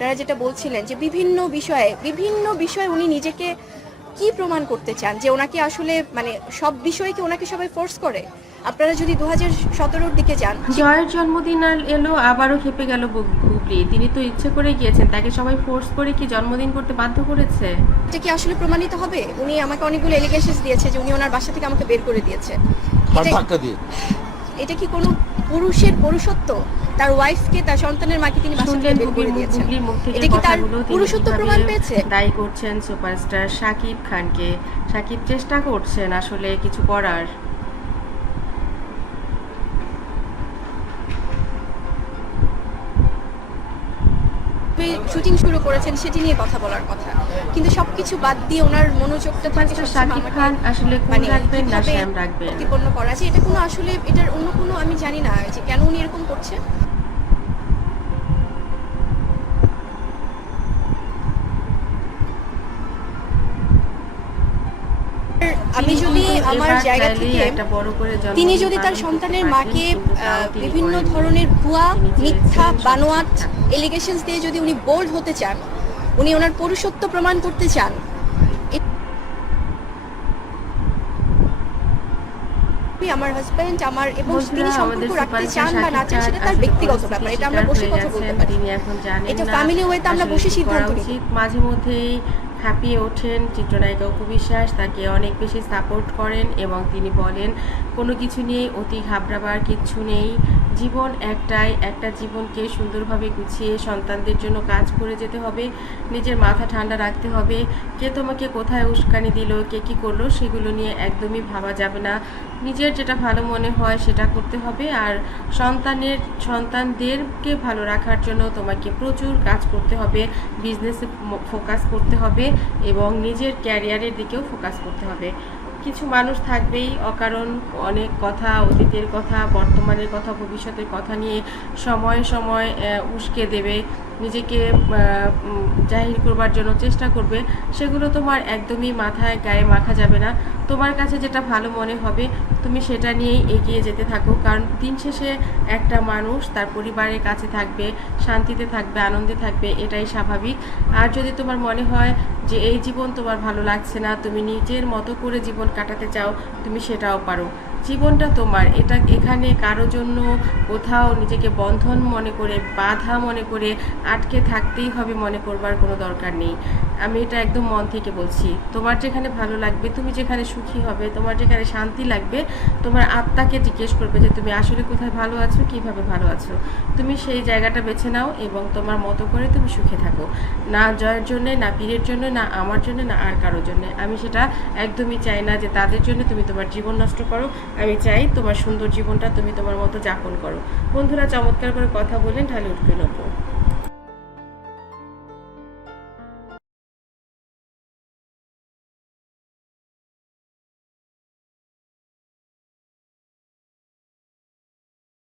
আপনারা যেটা বলছিলেন যে বিভিন্ন বিষয়ে উনি নিজেকে কি প্রমাণ করতে চান, যে ওনাকে আসলে মানে সব বিষয়ে কি ওনাকে সবাই ফোর্স করে? আপনারা যদি 2017-র দিকে যান, জয়ের জন্মদিন এলো, আবারও খেপে গেল বুবলি। তিনি তো ইচ্ছে করে গিয়েছেন, তাকে সবাই ফোর্স করে কি জন্মদিন করতে বাধ্য করেছে? এটা কি আসলে প্রমাণিত হবে? উনি আমাকে অনেকগুলো এলিগেশনস দিয়েছে যে উনি ওনার বাসা থেকে আমাকে বের করে দিয়েছে। এটা কি কোনো পুরুষের পুরুষত্ব? তার ওয়াইফকে, তার সন্তানের মাকে তিনি বাসা থেকে বের করে দিয়েছেন। বুবলির মুখ থেকে এটা কি তার কথাগুলো তিনি পুরুষত্ব কিভাবে প্রমাণ পেয়েছে? দায়ী করছেন সুপারস্টার শাকিব খানকে। শাকিব চেষ্টা করছেন আসলে কিছু করার। শুটিং শুরু করেছেন সেটি নিয়ে কথা বলার কথা, কিন্তু সবকিছু বাদ দিয়ে ওনার মনোযোগটা থাকে শাকিব খান আসলে কোন রাখবেন না শ্যাম রাখবেন প্রতিপন্ন করা। যে এটা কোনো আসলে এটার অন্য কোনো আমি জানি না যে কেন উনি এরকম করছে। আমি যদি আমার জায়গা থেকে তিনি যদি তার সন্তানের মাকে বিভিন্ন ধরনের ভুয়া মিথ্যা বানোয়াট এলিগেশনস দিয়ে যদি উনি বোল্ড হতে চান, উনি ওনার পুরুষত্ব প্রমাণ করতে চান, আমার হাজবেন্ড আমার এবং তিনি সম্পর্ক রাখতে চান বা না চান সেটা তার ব্যক্তিগত ব্যাপার, এটা আমরা বসে কথা বলতে পারি। এটা ফ্যামিলি ওয়েতে আমরা বসে সিদ্ধান্ত নিই। মাঝে মধ্যেই হাঁপিয়ে ওঠেন চিত্রনায়িকা অপু বিশ্বাস, তাকে অনেক বেশি সাপোর্ট করেন এবং তিনি বলেন কোনো কিছু নিয়ে অতি ঘাবড়াবার কিচ্ছু নেই, জীবন একটাই, একটা জীবনকে সুন্দরভাবে গুছিয়ে সন্তানদের জন্য কাজ করে যেতে হবে, নিজের মাথা ঠান্ডা রাখতে হবে। কে তোমাকে কোথায় উস্কানি দিল, কে কী করলো সেগুলো নিয়ে একদমই ভাবা যাবে না, নিজের যেটা ভালো মনে হয় সেটা করতে হবে। আর সন্তানদেরকে ভালো রাখার জন্য তোমাকে প্রচুর কাজ করতে হবে, বিজনেসে ফোকাস করতে হবে এবং নিজের ক্যারিয়ারের দিকেও ফোকাস করতে হবে। কিছু মানুষ থাকবেই অকারণ অনেক কথা, অতীতের কথা, বর্তমানের কথা, ভবিষ্যতের কথা নিয়ে সময়ে সময় উস্কে দেবে, নিজেকে জাহির করবার জন্য চেষ্টা করবে। সেগুলো তোমার একদমই মাথায় গায়ে মাখা যাবে না। তোমার কাছে যেটা ভালো মনে হবে তুমি সেটা নিয়েই এগিয়ে যেতে থাকো, কারণ দিন শেষে একটা মানুষ তার পরিবারের কাছে থাকবে, শান্তিতে থাকবে, আনন্দে থাকবে, এটাই স্বাভাবিক। আর যদি তোমার মনে হয় যে এই জীবন তোমার ভালো লাগছে না, তুমি নিজের মতো করে জীবন কাটাতে চাও, তুমি সেটাও পারো। জীবনটা তোমার, এটা এখানে কারো জন্য কোথাও নিজেকে বন্ধন মনে করে, বাধা মনে করে আটকে থাকতেই হবে মনে করবার কোনো দরকার নেই। আমি এটা একদম মন থেকে বলছি। তোমার যেখানে ভালো লাগবে, তুমি যেখানে সুখী হবে, তোমার যেখানে শান্তি লাগবে, তোমার আত্মাকে জিজ্ঞেস করবে যে তুমি আসলে কোথায় ভালো আছো, কিভাবে ভালো আছো। তুমি সেই জায়গাটা বেছে নাও এবং তোমার মতো করে তুমি সুখে থাকো। না জয়ের জন্যে, না পীরের জন্য, না আমার জন্য, না আর কারোর জন্য। আমি সেটা একদমই চাই না যে তাদের জন্য তুমি তোমার জীবন নষ্ট করো। আমি চাই তোমার সুন্দর জীবনটা তুমি তোমার মতো যাপন করো। বন্ধুরা চমৎকার করে কথা বলেন, ঢালিউড কুইন অপু।